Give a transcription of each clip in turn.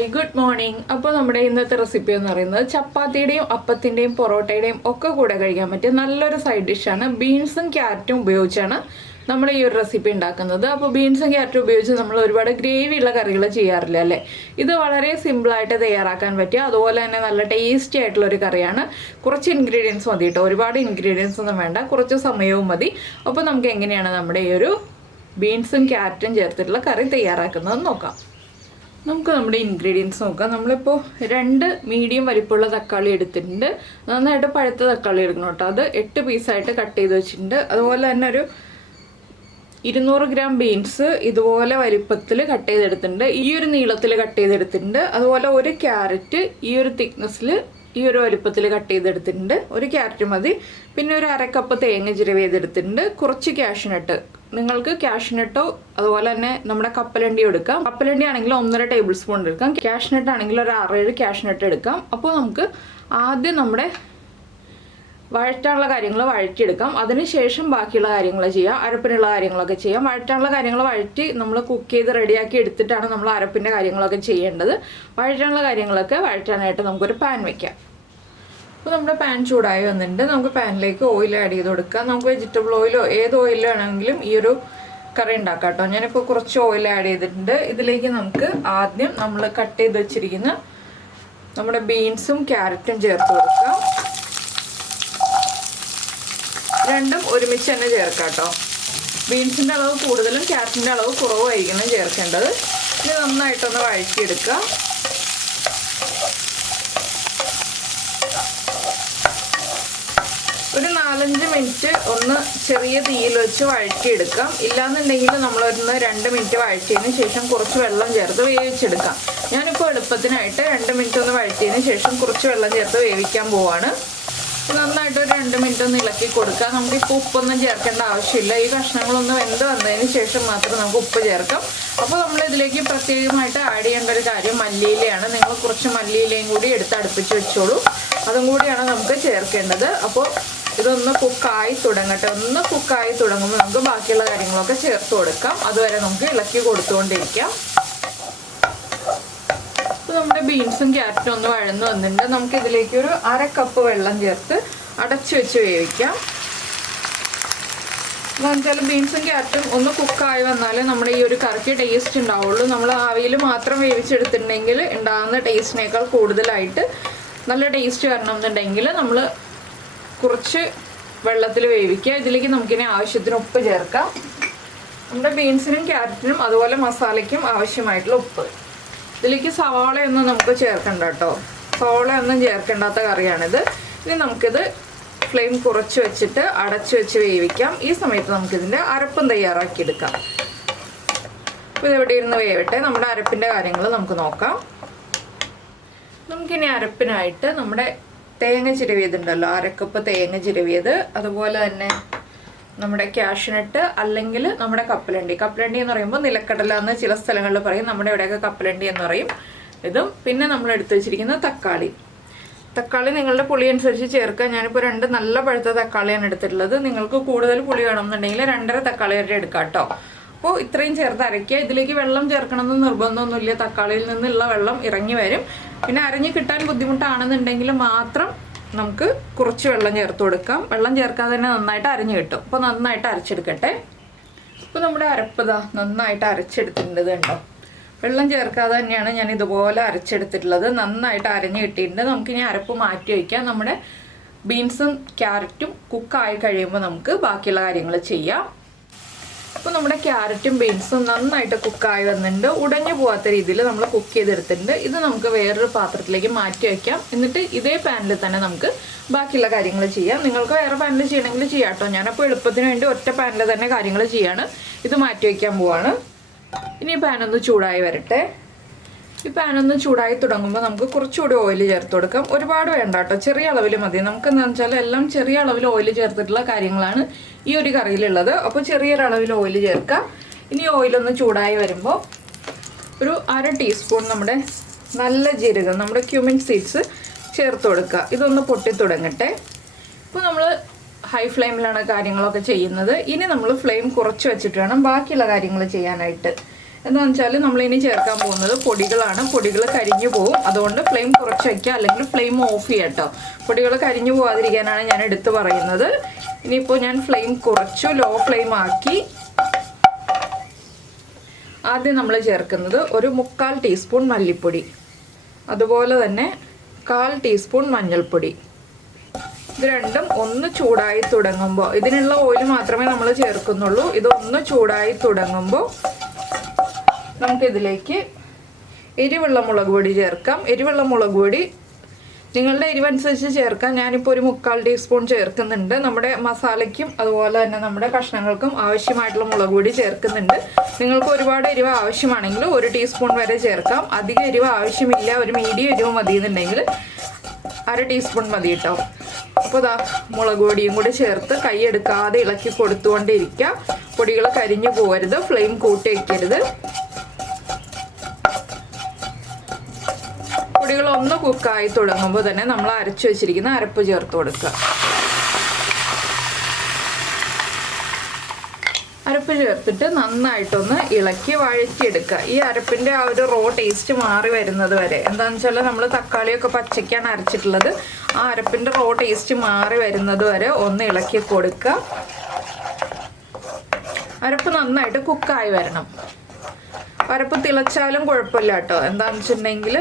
Hi good morning. അപ്പോൾ നമ്മുടെ ഇന്നത്തെ റെസിപ്പി എന്ന് പറയുന്നത് ചപ്പാത്തിയുടെയും അപ്പത്തിൻ്റെയും പൊറോട്ടയുടെയും ഒക്കെ കൂടെ കഴിക്കാൻ പറ്റിയ നല്ലൊരു സൈഡ് ഡിഷാണ്. ബീൻസും ക്യാരറ്റും ഉപയോഗിച്ചാണ് നമ്മൾ ഈ ഒരു റെസിപ്പി ഉണ്ടാക്കുന്നത്. അപ്പോൾ ബീൻസും ക്യാരറ്റും ഉപയോഗിച്ച് നമ്മൾ ഒരുപാട് ഗ്രേവി ഉള്ള കറികൾ ചെയ്യാറില്ല അല്ലേ. ഇത് വളരെ സിമ്പിളായിട്ട് തയ്യാറാക്കാൻ പറ്റിയ അതുപോലെ തന്നെ നല്ല ടേസ്റ്റി ആയിട്ടുള്ളൊരു കറിയാണ്. കുറച്ച് ഇൻഗ്രീഡിയൻസ് മതി കേട്ടോ, ഒരുപാട് ഇൻഗ്രീഡിയൻസ് ഒന്നും വേണ്ട, കുറച്ച് സമയവും മതി. അപ്പോൾ നമുക്ക് എങ്ങനെയാണ് നമ്മുടെ ഈ ഒരു ബീൻസും ക്യാരറ്റും ചേർത്തിട്ടുള്ള കറി തയ്യാറാക്കുന്നത് നോക്കാം. നമുക്ക് നമ്മുടെ ഇൻഗ്രീഡിയൻസ് നോക്കാം. നമ്മളിപ്പോൾ 2 മീഡിയം വലിപ്പമുള്ള തക്കാളി എടുത്തിട്ടുണ്ട്. നന്നായിട്ട് പഴുത്ത തക്കാളി എടുക്കണം കേട്ടോ. അത് 8 പീസായിട്ട് കട്ട് ചെയ്ത് വെച്ചിട്ടുണ്ട്. അതുപോലെ തന്നെ ഒരു 200 ഗ്രാം ബീൻസ് ഇതുപോലെ വലിപ്പത്തിൽ കട്ട് ചെയ്തെടുത്തിട്ടുണ്ട്, ഈ ഒരു നീളത്തിൽ കട്ട് ചെയ്തെടുത്തിട്ടുണ്ട്. അതുപോലെ ഒരു ക്യാരറ്റ് ഈ ഒരു തിക്നെസ്സിൽ ഈ ഒരു വലിപ്പത്തിൽ കട്ട് ചെയ്തെടുത്തിട്ടുണ്ട്. ഒരു ക്യാരറ്റ് മതി. പിന്നെ ഒരു 1/2 കപ്പ് തേങ്ങ ചിരവി ചെയ്തെടുത്തിട്ടുണ്ട്. കുറച്ച് കാഷ്നട്ട്, നിങ്ങൾക്ക് കാഷ്നട്ടോ അതുപോലെ തന്നെ നമ്മുടെ കപ്പലണ്ടി എടുക്കാം. കപ്പലണ്ടി ആണെങ്കിൽ 1.5 ടേബിൾ സ്പൂൺ എടുക്കാം. കാഷ്നട്ട് ആണെങ്കിൽ ഒരു 6-7 കാഷ്നട്ട് എടുക്കാം. അപ്പോൾ നമുക്ക് ആദ്യം നമ്മുടെ വഴറ്റാനുള്ള കാര്യങ്ങൾ വഴറ്റിയെടുക്കാം. അതിനുശേഷം ബാക്കിയുള്ള കാര്യങ്ങൾ ചെയ്യാം, അരപ്പിനുള്ള കാര്യങ്ങളൊക്കെ ചെയ്യാം. വഴറ്റാനുള്ള കാര്യങ്ങൾ വഴറ്റി നമ്മൾ കുക്ക് ചെയ്ത് റെഡിയാക്കി എടുത്തിട്ടാണ് നമ്മൾ അരപ്പിൻ്റെ കാര്യങ്ങളൊക്കെ ചെയ്യേണ്ടത്. വഴറ്റാനുള്ള കാര്യങ്ങളൊക്കെ വഴറ്റാനായിട്ട് നമുക്കൊരു പാൻ വയ്ക്കാം. അപ്പോൾ നമ്മുടെ പാൻ ചൂടായി വന്നിട്ടുണ്ട്. നമുക്ക് പാനിലേക്ക് ഓയിൽ ആഡ് ചെയ്ത് കൊടുക്കാം. നമുക്ക് വെജിറ്റബിൾ ഓയിലോ ഏത് ഓയിലാണെങ്കിലും ഈ ഒരു കറി ഉണ്ടാക്കാം കേട്ടോ. ഞാനിപ്പോൾ കുറച്ച് ഓയിൽ ആഡ് ചെയ്തിട്ടുണ്ട്. ഇതിലേക്ക് നമുക്ക് ആദ്യം നമ്മൾ കട്ട് ചെയ്ത് വെച്ചിരിക്കുന്ന നമ്മുടെ ബീൻസും ക്യാരറ്റും ചേർത്ത് കൊടുക്കാം. രണ്ടും ഒരുമിച്ച് തന്നെ ചേർക്കാം കേട്ടോ. ബീൻസിൻ്റെ അളവ് കൂടുതലും ക്യാരറ്റിൻ്റെ അളവ് കുറവായിരിക്കണം ചേർക്കേണ്ടത്. ഇത് നന്നായിട്ടൊന്ന് വഴറ്റിയെടുക്കാം. ഒരു 4-5 മിനിറ്റ് ഒന്ന് ചെറിയ തീയിൽ വെച്ച് വഴറ്റിയെടുക്കാം. ഇല്ലാന്നുണ്ടെങ്കിൽ നമ്മളൊന്ന് 2 മിനിറ്റ് വഴറ്റിയതിന് ശേഷം കുറച്ച് വെള്ളം ചേർത്ത് വേവിച്ചെടുക്കാം. ഞാനിപ്പോൾ എളുപ്പത്തിനായിട്ട് 2 മിനിറ്റ് ഒന്ന് വഴറ്റിയതിന് ശേഷം കുറച്ച് വെള്ളം ചേർത്ത് വേവിക്കാൻ പോവാണ്. നന്നായിട്ട് ഒരു 2 മിനിറ്റ് ഒന്ന് ഇളക്കി കൊടുക്കാം. നമുക്കിപ്പോൾ ഉപ്പൊന്നും ചേർക്കേണ്ട ആവശ്യമില്ല. ഈ കഷ്ണങ്ങളൊന്ന് വെന്ത് വന്നതിന് ശേഷം മാത്രം നമുക്ക് ഉപ്പ് ചേർക്കാം. അപ്പോൾ നമ്മൾ ഇതിലേക്ക് പ്രത്യേകമായിട്ട് ആഡ് ചെയ്യേണ്ട ഒരു കാര്യം മല്ലിയിലയാണ്. നിങ്ങൾ കുറച്ച് മല്ലിയിലയും കൂടി എടുത്ത് അടുപ്പിച്ച് വെച്ചോളൂ. അതും കൂടിയാണ് നമുക്ക് ചേർക്കേണ്ടത്. അപ്പോൾ ഇതൊന്ന് കുക്കായി തുടങ്ങട്ടെ. ഒന്ന് കുക്കായി തുടങ്ങുമ്പോൾ നമുക്ക് ബാക്കിയുള്ള കാര്യങ്ങളൊക്കെ ചേർത്ത് കൊടുക്കാം. അതുവരെ നമുക്ക് ഇളക്കി കൊടുത്തുകൊണ്ടിരിക്കാം. അപ്പോൾ നമ്മുടെ ബീൻസും ക്യാരറ്റും ഒന്ന് വഴന്ന് വന്നിട്ടുണ്ട്. നമുക്കിതിലേക്ക് ഒരു 1/2 കപ്പ് വെള്ളം ചേർത്ത് അടച്ചു വെച്ച് വേവിക്കാം. എന്താണെന്ന് വെച്ചാൽ ബീൻസും ക്യാരറ്റും ഒന്ന് കുക്കായി വന്നാലേ നമ്മുടെ ഈ ഒരു കറിക്ക് ടേസ്റ്റ് ഉണ്ടാവുള്ളൂ. നമ്മൾ ആവിയിൽ മാത്രം വേവിച്ചെടുത്തിട്ടുണ്ടെങ്കിൽ ഉണ്ടാകുന്ന ടേസ്റ്റിനേക്കാൾ കൂടുതലായിട്ട് നല്ല ടേസ്റ്റ് വരണം എന്നുണ്ടെങ്കിൽ നമ്മൾ കുറച്ച് വെള്ളത്തിൽ വേവിക്കുക. ഇതിലേക്ക് നമുക്കിനി ആവശ്യത്തിന് ഉപ്പ് ചേർക്കാം. നമ്മുടെ ബീൻസിനും ക്യാരറ്റിനും അതുപോലെ മസാലയ്ക്കും ആവശ്യമായിട്ടുള്ള ഉപ്പ്. ഇതിലേക്ക് സവാളയൊന്നും നമുക്ക് ചേർക്കണ്ട കേട്ടോ. സവാളയൊന്നും ചേർക്കേണ്ടാത്ത കറിയാണിത്. ഇനി നമുക്കിത് ഫ്ലെയിം കുറച്ച് വെച്ചിട്ട് അടച്ചു വെച്ച് വേവിക്കാം. ഈ സമയത്ത് നമുക്കിതിൻ്റെ അരപ്പും തയ്യാറാക്കിയെടുക്കാം. അപ്പോൾ ഇതെവിടെ ഇരുന്ന് വേവട്ടെ. നമ്മുടെ അരപ്പിൻ്റെ കാര്യങ്ങൾ നമുക്ക് നോക്കാം. നമുക്കിനി അരപ്പിനായിട്ട് നമ്മുടെ തേങ്ങ ചിരവിയതുണ്ടല്ലോ, 1/2 കപ്പ് തേങ്ങ ചിരവിയത്, അതുപോലെ തന്നെ നമ്മുടെ കാഷ്നട്ട് അല്ലെങ്കിൽ നമ്മുടെ കപ്പലണ്ടി എന്ന് പറയുമ്പോൾ നിലക്കടല എന്ന് ചില സ്ഥലങ്ങളിൽ പറയും, നമ്മുടെ ഇവിടെയൊക്കെ കപ്പലണ്ടി എന്ന് പറയും. ഇതും പിന്നെ നമ്മൾ എടുത്തു വെച്ചിരിക്കുന്ന തക്കാളി നിങ്ങളുടെ പുളി അനുസരിച്ച് ചേർക്കുക. ഞാനിപ്പോൾ 2 നല്ല പഴുത്ത തക്കാളിയാണ് എടുത്തിട്ടുള്ളത്. നിങ്ങൾക്ക് കൂടുതൽ പുളി വേണമെന്നുണ്ടെങ്കിൽ 2.5 തക്കാളി വരെ എടുക്കാം കേട്ടോ. അപ്പോൾ ഇത്രയും ചേർത്ത് അരയ്ക്കുക. ഇതിലേക്ക് വെള്ളം ചേർക്കണമെന്ന് നിർബന്ധമൊന്നുമില്ല. തക്കാളിയിൽ നിന്നുള്ള വെള്ളം ഇറങ്ങി വരും. പിന്നെ അരഞ്ഞ് കിട്ടാൻ ബുദ്ധിമുട്ടാണെന്നുണ്ടെങ്കിൽ മാത്രം നമുക്ക് കുറച്ച് വെള്ളം ചേർത്ത് കൊടുക്കാം. വെള്ളം ചേർക്കാതെ തന്നെ നന്നായിട്ട് അരഞ്ഞ് കിട്ടും. അപ്പോൾ നന്നായിട്ട് അരച്ചെടുക്കട്ടെ. ഇപ്പോൾ നമ്മുടെ അരപ്പ് നന്നായിട്ട് അരച്ചെടുത്തിട്ടുണ്ട് കണ്ടോ. വെള്ളം ചേർക്കാതെ തന്നെയാണ് ഞാൻ ഇതുപോലെ അരച്ചെടുത്തിട്ടുള്ളത്. നന്നായിട്ട് അരഞ്ഞ് കിട്ടിയിട്ടുണ്ട്. നമുക്കിനി അരപ്പ് മാറ്റി വയ്ക്കാം. നമ്മുടെ ബീൻസും ക്യാരറ്റും കുക്കായി കഴിയുമ്പോൾ നമുക്ക് ബാക്കിയുള്ള കാര്യങ്ങൾ ചെയ്യാം. അപ്പോൾ നമ്മുടെ ക്യാരറ്റും ബീൻസും നന്നായിട്ട് കുക്കായി വന്നിട്ടുണ്ട്. ഉടഞ്ഞു പോകാത്ത രീതിയിൽ നമ്മൾ കുക്ക് ചെയ്തെടുത്തിട്ടുണ്ട്. ഇത് നമുക്ക് വേറൊരു പാത്രത്തിലേക്ക് മാറ്റി വയ്ക്കാം. എന്നിട്ട് ഇതേ പാനിൽ തന്നെ നമുക്ക് ബാക്കിയുള്ള കാര്യങ്ങൾ ചെയ്യാം. നിങ്ങൾക്ക് വേറെ പാനിൽ ചെയ്യണമെങ്കിൽ ചെയ്യാം കേട്ടോ. ഞാനപ്പോൾ എളുപ്പത്തിന് വേണ്ടി ഒറ്റ പാനിൽ തന്നെ കാര്യങ്ങൾ ചെയ്യാണ്. ഇത് മാറ്റി വയ്ക്കാൻ പോവാണ്. ഇനി ഈ പാനൊന്ന് ചൂടായി വരട്ടെ. ഈ പാനൊന്ന് ചൂടായി തുടങ്ങുമ്പോൾ നമുക്ക് കുറച്ചുകൂടി ഓയിൽ ചേർത്ത് കൊടുക്കാം. ഒരുപാട് വേണ്ട കേട്ടോ, ചെറിയ അളവിൽ മതി. നമുക്ക് എന്താണെന്ന് വെച്ചാൽ എല്ലാം ചെറിയ അളവിൽ ഓയിൽ ചേർത്തിട്ടുള്ള കാര്യങ്ങളാണ് ഈ ഒരു കറിയിലുള്ളത്. അപ്പോൾ ചെറിയൊരളവിൽ ഓയിൽ ചേർക്കാം. ഇനി ഓയിലൊന്ന് ചൂടായി വരുമ്പോൾ ഒരു 1/2 ടീസ്പൂൺ നമ്മുടെ നല്ല ജീരകം, നമ്മുടെ ക്യൂമിൻ സീഡ്സ് ചേർത്ത് കൊടുക്കുക. ഇതൊന്ന് പൊട്ടി തുടങ്ങട്ടെ. ഇപ്പോൾ നമ്മൾ ഹൈ ഫ്ലെയിമിലാണ് കാര്യങ്ങളൊക്കെ ചെയ്യുന്നത്. ഇനി നമ്മൾ ഫ്ലെയിം കുറച്ച് വെച്ചിട്ട് വേണം ബാക്കിയുള്ള കാര്യങ്ങൾ ചെയ്യാനായിട്ട്. എന്താണെന്ന് വെച്ചാൽ നമ്മളിനി ചേർക്കാൻ പോകുന്നത് പൊടികളാണ്. പൊടികൾ കരിഞ്ഞു പോകും, അതുകൊണ്ട് ഫ്ലെയിം കുറച്ച് വയ്ക്കുക, അല്ലെങ്കിൽ ഫ്ലെയിം ഓഫ് ചെയ്യുക കേട്ടോ. പൊടികൾ കരിഞ്ഞു പോകാതിരിക്കാനാണ് ഞാൻ എടുത്ത് പറയുന്നത്. ഇനിയിപ്പോൾ ഞാൻ ഫ്ലെയിം കുറച്ചു, ലോ ഫ്ലെയിം ആക്കി. ആദ്യം നമ്മൾ ചേർക്കുന്നത് ഒരു 1/4 ടീസ്പൂൺ മല്ലിപ്പൊടി, അതുപോലെ തന്നെ 1/4 ടീസ്പൂൺ മഞ്ഞൾപ്പൊടി. ഇത് രണ്ടും ഒന്ന് ചൂടായി തുടങ്ങുമ്പോൾ, ഇതിനുള്ള ഓയിൽ മാത്രമേ നമ്മൾ ചേർക്കുന്നുള്ളൂ. ഇതൊന്ന് ചൂടായി തുടങ്ങുമ്പോൾ നമുക്കിതിലേക്ക് എരിവുള്ള മുളക് പൊടി ചേർക്കാം. എരിവുള്ള മുളക് പൊടി നിങ്ങളുടെ എരിവനുസരിച്ച് ചേർക്കാം. ഞാനിപ്പോൾ ഒരു 1/4 ടീസ്പൂൺ ചേർക്കുന്നുണ്ട്. നമ്മുടെ മസാലയ്ക്കും അതുപോലെ തന്നെ നമ്മുടെ കഷ്ണങ്ങൾക്കും ആവശ്യമായിട്ടുള്ള മുളക് പൊടി ചേർക്കുന്നുണ്ട്. നിങ്ങൾക്ക് ഒരുപാട് എരിവ് ആവശ്യമാണെങ്കിൽ 1 ടീസ്പൂൺ വരെ ചേർക്കാം. അധികം എരിവ് ആവശ്യമില്ല, ഒരു മീഡിയം എരിവ് മതി എന്നുണ്ടെങ്കിൽ 1/2 ടീസ്പൂൺ മതി കേട്ടോ. അപ്പോൾ ഇതാ മുളക് പൊടിയും കൂടി ചേർത്ത് കൈയെടുക്കാതെ ഇളക്കി കൊടുത്തുകൊണ്ടിരിക്കുക. പൊടികൾ കരിഞ്ഞു പോകരുത്, ഫ്ലെയിം കൂട്ടി വയ്ക്കരുത്. പൊടികൾ ഒന്ന് കുക്കായി തുടങ്ങുമ്പോൾ തന്നെ നമ്മൾ അരച്ചു വെച്ചിരിക്കുന്ന അരപ്പ് ചേർത്ത് കൊടുക്കുക. അരപ്പ് ചേർത്തിട്ട് നന്നായിട്ടൊന്ന് ഇളക്കി വഴറ്റിയെടുക്കുക. ഈ അരപ്പിൻ്റെ ആ ഒരു റോ ടേസ്റ്റ് മാറി വരുന്നത് വരെ. എന്താണെന്ന് വെച്ചാൽ നമ്മൾ തക്കാളിയൊക്കെ പച്ചയ്ക്കാണ് അരച്ചിട്ടുള്ളത്. ആ അരപ്പിൻ്റെ റോ ടേസ്റ്റ് മാറി വരുന്നത് വരെ ഒന്ന് ഇളക്കി കൊടുക്കുക. അരപ്പ് നന്നായിട്ട് കുക്കായി വരണം. അരപ്പ് തിളച്ചാലും കുഴപ്പമില്ല കേട്ടോ. എന്താണെന്ന് വെച്ചിട്ടുണ്ടെങ്കിൽ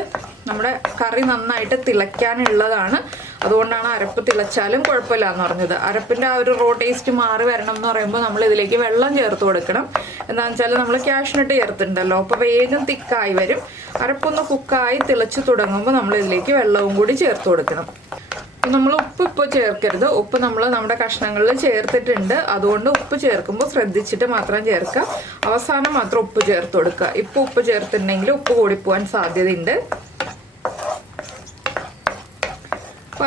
നമ്മുടെ കറി നന്നായിട്ട് തിളയ്ക്കാനുള്ളതാണ്, അതുകൊണ്ടാണ് അരപ്പ് തിളച്ചാലും കുഴപ്പമില്ല എന്ന് പറഞ്ഞത്. അരപ്പിൻ്റെ ആ ഒരു റോ ടേസ്റ്റ് മാറി വരണം എന്ന് പറയുമ്പോൾ നമ്മൾ ഇതിലേക്ക് വെള്ളം ചേർത്ത് കൊടുക്കണം. എന്താണെന്ന് വെച്ചാൽ നമ്മൾ കാഷ്നട്ട് ചേർത്തിട്ടുണ്ടല്ലോ, അപ്പോൾ വേഗം തിക്കായി വരും. അരപ്പൊന്ന് കുക്കായി തിളച്ച് തുടങ്ങുമ്പോൾ നമ്മൾ ഇതിലേക്ക് വെള്ളവും കൂടി ചേർത്ത് കൊടുക്കണം. നമ്മൾ ഉപ്പ് ഇപ്പോൾ ചേർക്കരുത്. ഉപ്പ് നമ്മൾ നമ്മുടെ കഷ്ണങ്ങളിൽ ചേർത്തിട്ടുണ്ട്, അതുകൊണ്ട് ഉപ്പ് ചേർക്കുമ്പോൾ ശ്രദ്ധിച്ചിട്ട് മാത്രം ചേർക്കുക. അവസാനം മാത്രം ഉപ്പ് ചേർത്ത് കൊടുക്കുക. ഇപ്പോൾ ഉപ്പ് ചേർത്തിട്ടുണ്ടെങ്കിൽ ഉപ്പ് കൂടിപ്പോവാൻ സാധ്യതയുണ്ട്.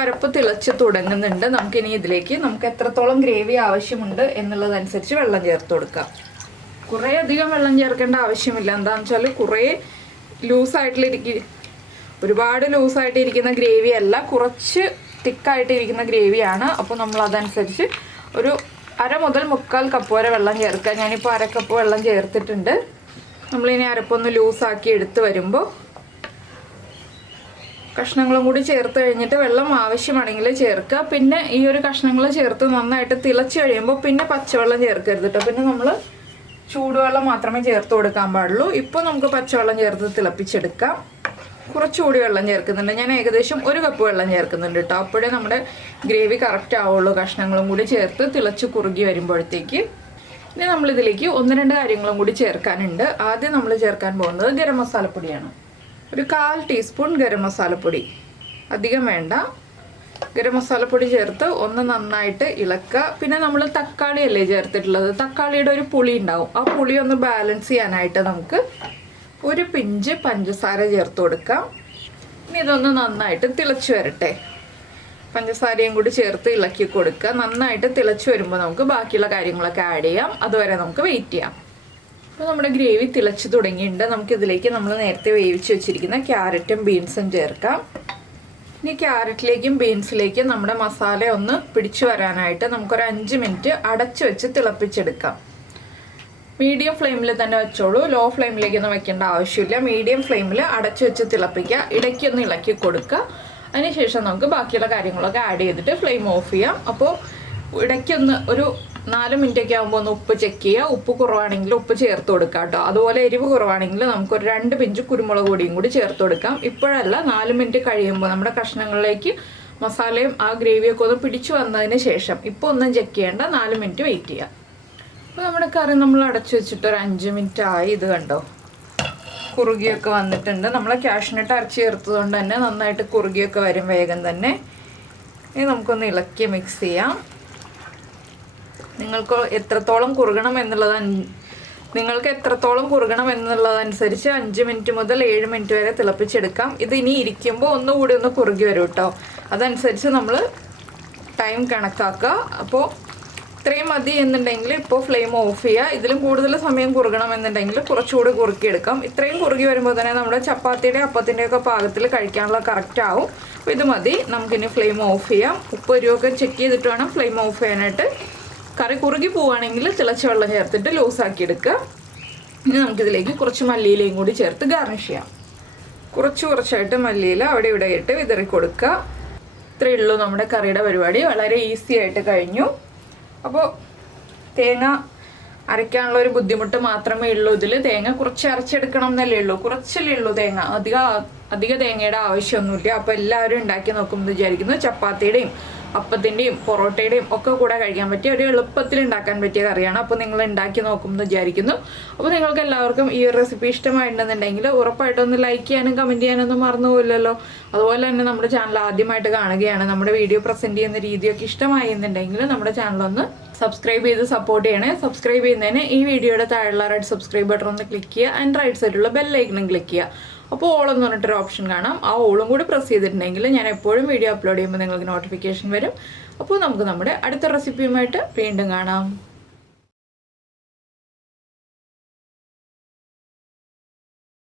അരപ്പ് തിളച്ച് തുടങ്ങുന്നുണ്ട്. നമുക്കിനി ഇതിലേക്ക് നമുക്ക് എത്രത്തോളം ഗ്രേവി ആവശ്യമുണ്ട് എന്നുള്ളതനുസരിച്ച് വെള്ളം ചേർത്ത് കൊടുക്കാം. കുറേ അധികം വെള്ളം ചേർക്കേണ്ട ആവശ്യമില്ല. എന്താണെന്ന് വെച്ചാൽ കുറേ ഒരുപാട് ലൂസായിട്ടിരിക്കുന്ന ഗ്രേവി അല്ല, കുറച്ച് തിക്കായിട്ടിരിക്കുന്ന ഗ്രേവിയാണ്. അപ്പോൾ നമ്മൾ അതനുസരിച്ച് ഒരു 1/2 മുതൽ 1/4 കപ്പ് വരെ വെള്ളം ചേർക്കുക. ഞാനിപ്പോൾ 1/2 കപ്പ് വെള്ളം ചേർത്തിട്ടുണ്ട്. നമ്മളിനി അരപ്പൊന്ന് ലൂസാക്കി എടുത്ത് വരുമ്പോൾ കഷ്ണങ്ങളും കൂടി ചേർത്ത് കഴിഞ്ഞിട്ട് വെള്ളം ആവശ്യമാണെങ്കിൽ ചേർക്കുക. പിന്നെ ഈ ഒരു കഷ്ണങ്ങൾ ചേർത്ത് നന്നായിട്ട് തിളച്ച് കഴിയുമ്പോൾ പിന്നെ പച്ചവെള്ളം ചേർക്കരുത് കേട്ടോ. പിന്നെ നമ്മൾ ചൂടുവെള്ളം മാത്രമേ ചേർത്ത് കൊടുക്കാൻ പാടുള്ളൂ. ഇപ്പോൾ നമുക്ക് പച്ചവെള്ളം ചേർത്ത് തിളപ്പിച്ചെടുക്കാം. കുറച്ചുകൂടി വെള്ളം ചേർക്കുന്നുണ്ട്. ഞാൻ ഏകദേശം 1 കപ്പ് വെള്ളം ചേർക്കുന്നുണ്ട് കേട്ടോ. അപ്പോഴേ നമ്മുടെ ഗ്രേവി കറക്റ്റ് ആവുള്ളൂ. കഷ്ണങ്ങളും കൂടി ചേർത്ത് തിളച്ച് കുറുകി വരുമ്പോഴത്തേക്ക് ഇനി നമ്മളിതിലേക്ക് 1-2 കാര്യങ്ങളും കൂടി ചേർക്കാനുണ്ട്. ആദ്യം നമ്മൾ ചേർക്കാൻ പോകുന്നത് ഗരം മസാലപ്പൊടിയാണ്. ഒരു 1/4 ടീസ്പൂൺ ഗരം മസാലപ്പൊടി, അധികം വേണ്ട. ഗരം മസാലപ്പൊടി ചേർത്ത് ഒന്ന് നന്നായിട്ട് ഇളക്കുക. പിന്നെ നമ്മൾ തക്കാളിയല്ലേ ചേർത്തിട്ടുള്ളത്, തക്കാളിയുടെ ഒരു പുളി ഉണ്ടാവും. ആ പുളി ഒന്ന് ബാലൻസ് ചെയ്യാനായിട്ട് നമുക്ക് 1 പിഞ്ച് പഞ്ചസാര ചേർത്ത് കൊടുക്കാം. ഇനി ഇതൊന്ന് നന്നായിട്ട് തിളച്ച് വരട്ടെ. പഞ്ചസാരയും കൂടി ചേർത്ത് ഇളക്കി കൊടുക്കുക. നന്നായിട്ട് തിളച്ച് വരുമ്പോൾ നമുക്ക് ബാക്കിയുള്ള കാര്യങ്ങളൊക്കെ ആഡ് ചെയ്യാം. അതുവരെ നമുക്ക് വെയിറ്റ് ചെയ്യാം. അപ്പോൾ നമ്മുടെ ഗ്രേവി തിളച്ച് തുടങ്ങിയിട്ടുണ്ട്. നമുക്കിതിലേക്ക് നമ്മൾ നേരത്തെ വേവിച്ച് വെച്ചിരിക്കുന്ന ക്യാരറ്റും ബീൻസും ചേർക്കാം. ഇനി ക്യാരറ്റിലേക്കും ബീൻസിലേക്കും നമ്മുടെ മസാല ഒന്ന് പിടിച്ചു വരാനായിട്ട് നമുക്കൊരു 5 മിനിറ്റ് അടച്ചു വെച്ച് തിളപ്പിച്ചെടുക്കാം. മീഡിയം ഫ്ലെയിമിൽ തന്നെ വെച്ചോളൂ, ലോ ഫ്ലെയിമിലേക്കൊന്നും വെക്കേണ്ട ആവശ്യമില്ല. മീഡിയം ഫ്ലെയിമിൽ അടച്ചു വെച്ച് തിളപ്പിക്കുക. ഇടയ്ക്കൊന്ന് ഇളക്കി കൊടുക്കുക. അതിനുശേഷം നമുക്ക് ബാക്കിയുള്ള കാര്യങ്ങളൊക്കെ ആഡ് ചെയ്തിട്ട് ഫ്ലെയിം ഓഫ് ചെയ്യാം. അപ്പോൾ ഇടയ്ക്കൊന്ന് ഒരു 4 മിനിറ്റൊക്കെ ആകുമ്പോൾ ഒന്ന് ഉപ്പ് ചെക്ക് ചെയ്യുക. ഉപ്പ് കുറവാണെങ്കിൽ ഉപ്പ് ചേർത്ത് കൊടുക്കാം കേട്ടോ. അതുപോലെ എരിവ് കുറവാണെങ്കിൽ നമുക്കൊരു 2 പിഞ്ച് കുരുമുളക് പൊടിയും കൂടി ചേർത്ത് കൊടുക്കാം. ഇപ്പോഴല്ല, 4 മിനിറ്റ് കഴിയുമ്പോൾ നമ്മുടെ കഷ്ണങ്ങളിലേക്ക് മസാലയും ആ ഗ്രേവിയൊക്കെ ഒന്ന് പിടിച്ചു വന്നതിന് ശേഷം. ഇപ്പോൾ ഒന്നും ചെക്ക് ചെയ്യേണ്ട, 4 മിനിറ്റ് വെയിറ്റ് ചെയ്യാം. അപ്പോൾ നമ്മുടെ കറി നമ്മൾ അടച്ചു വെച്ചിട്ട് ഒരു 5 മിനിറ്റ് ആയി. ഇത് കണ്ടോ, കുറുകിയൊക്കെ വന്നിട്ടുണ്ട്. നമ്മൾ കാഷ്നട്ട് അരച്ച് ചേർത്തതുകൊണ്ട് തന്നെ നന്നായിട്ട് കുറുകിയൊക്കെ വരും വേഗം തന്നെ. ഇനി നമുക്കൊന്ന് ഇളക്കി മിക്സ് ചെയ്യാം. നിങ്ങൾക്ക് എത്രത്തോളം കുറുകണം എന്നുള്ളതനുസരിച്ച് 5 മിനിറ്റ് മുതൽ 7 മിനിറ്റ് വരെ തിളപ്പിച്ചെടുക്കാം. ഇത് ഇനി ഇരിക്കുമ്പോൾ ഒന്നുകൂടി ഒന്ന് കുറുകി വരും കേട്ടോ. അതനുസരിച്ച് നമ്മൾ ടൈം കണക്കാക്കുക. അപ്പോൾ ഇത്രയും മതി എന്നുണ്ടെങ്കിൽ ഇപ്പോൾ ഫ്ലെയിം ഓഫ് ചെയ്യുക. ഇതിലും കൂടുതൽ സമയം കുറുകണമെന്നുണ്ടെങ്കിൽ കുറച്ചുകൂടി കുറുക്കിയെടുക്കാം. ഇത്രയും കുറുകി വരുമ്പോൾ തന്നെ നമ്മുടെ ചപ്പാത്തിയുടെ അപ്പത്തിൻ്റെയൊക്കെ പാകത്തിൽ കഴിക്കാനുള്ള കറക്റ്റ് ആവും. അപ്പോൾ ഇത് മതി. നമുക്കിനി ഫ്ലെയിം ഓഫ് ചെയ്യാം. ഉപ്പ് എരിവൊക്കെ ചെക്ക് ചെയ്തിട്ട് വേണം ഫ്ലെയിം ഓഫ് ചെയ്യാനായിട്ട്. കറി കുറുകി പോവുകയാണെങ്കിൽ തിളച്ച വെള്ളം ചേർത്തിട്ട് ലൂസാക്കി എടുക്കുക. ഇനി നമുക്കിതിലേക്ക് കുറച്ച് മല്ലിയിലയും കൂടി ചേർത്ത് ഗാർണിഷ് ചെയ്യാം. കുറച്ചായിട്ട് മല്ലിയില അവിടെ ഇവിടെ ഇട്ട് വിതറി കൊടുക്കുക. ഇത്രയേ ഉള്ളൂ നമ്മുടെ കറിയുടെ പരിപാടി. വളരെ ഈസി ആയിട്ട് കഴിഞ്ഞു. അപ്പോൾ തേങ്ങ അരയ്ക്കാനുള്ള ഒരു ബുദ്ധിമുട്ട് മാത്രമേ ഉള്ളൂ ഇതിൽ. തേങ്ങ കുറച്ച് അരച്ചെടുക്കണം എന്നല്ലേ ഉള്ളൂ, കുറച്ചല്ലേ ഉള്ളൂ തേങ്ങ, അധിക തേങ്ങയുടെ ആവശ്യമൊന്നുമില്ല. അപ്പോൾ എല്ലാവരും ഉണ്ടാക്കി നോക്കുമെന്ന് വിചാരിക്കുന്നു. ചപ്പാത്തിയുടെയും അപ്പത്തിൻ്റെയും പൊറോട്ടയുടെയും ഒക്കെ കൂടെ കഴിക്കാൻ പറ്റിയ ഒരു എളുപ്പത്തിൽ ഉണ്ടാക്കാൻ പറ്റിയ കറിയാണ്. അപ്പോൾ നിങ്ങൾ ഉണ്ടാക്കി നോക്കുമെന്ന് വിചാരിക്കുന്നു. അപ്പോൾ നിങ്ങൾക്ക് എല്ലാവർക്കും ഈ ഒരു റെസിപ്പി ഇഷ്ടമായിട്ടുണ്ടെന്നുണ്ടെങ്കിൽ ഉറപ്പായിട്ടും ഒന്ന് ലൈക്ക് ചെയ്യാനും കമൻറ്റ് ചെയ്യാനൊന്നും മറന്നു പോയില്ലല്ലോ. അതുപോലെ തന്നെ നമ്മുടെ ചാനൽ ആദ്യമായിട്ട് കാണുകയാണ്, നമ്മുടെ വീഡിയോ പ്രസൻറ്റ് ചെയ്യുന്ന രീതിയൊക്കെ ഇഷ്ടമായി എന്നുണ്ടെങ്കിൽ നമ്മുടെ ചാനലൊന്ന് സബ്സ്ക്രൈബ് ചെയ്ത് സപ്പോർട്ട് ചെയ്യണേ. സബ്സ്ക്രൈബ് ചെയ്യുന്നതിന് ഈ വീഡിയോയുടെ താഴെയുള്ള റെഡ് സബ്സ്ക്രൈബ് ബട്ടൺ ഒന്ന് ക്ലിക്ക് ചെയ്യുക. ആൻഡ് റൈറ്റ് സൈഡിലുള്ള ബെല്ലൈക്കണും ക്ലിക്ക് ചെയ്യുക. അപ്പോൾ ഓളെന്ന് പറഞ്ഞിട്ടൊരു ഓപ്ഷൻ കാണാം. ആ ഓളും കൂടി പ്രസ് ചെയ്തിട്ടുണ്ടെങ്കിൽ ഞാൻ എപ്പോഴും വീഡിയോ അപ്ലോഡ് ചെയ്യുമ്പോൾ നിങ്ങൾക്ക് നോട്ടിഫിക്കേഷൻ വരും. അപ്പോൾ നമുക്ക് നമ്മുടെ അടുത്ത റെസിപ്പിയുമായിട്ട് വീണ്ടും കാണാം.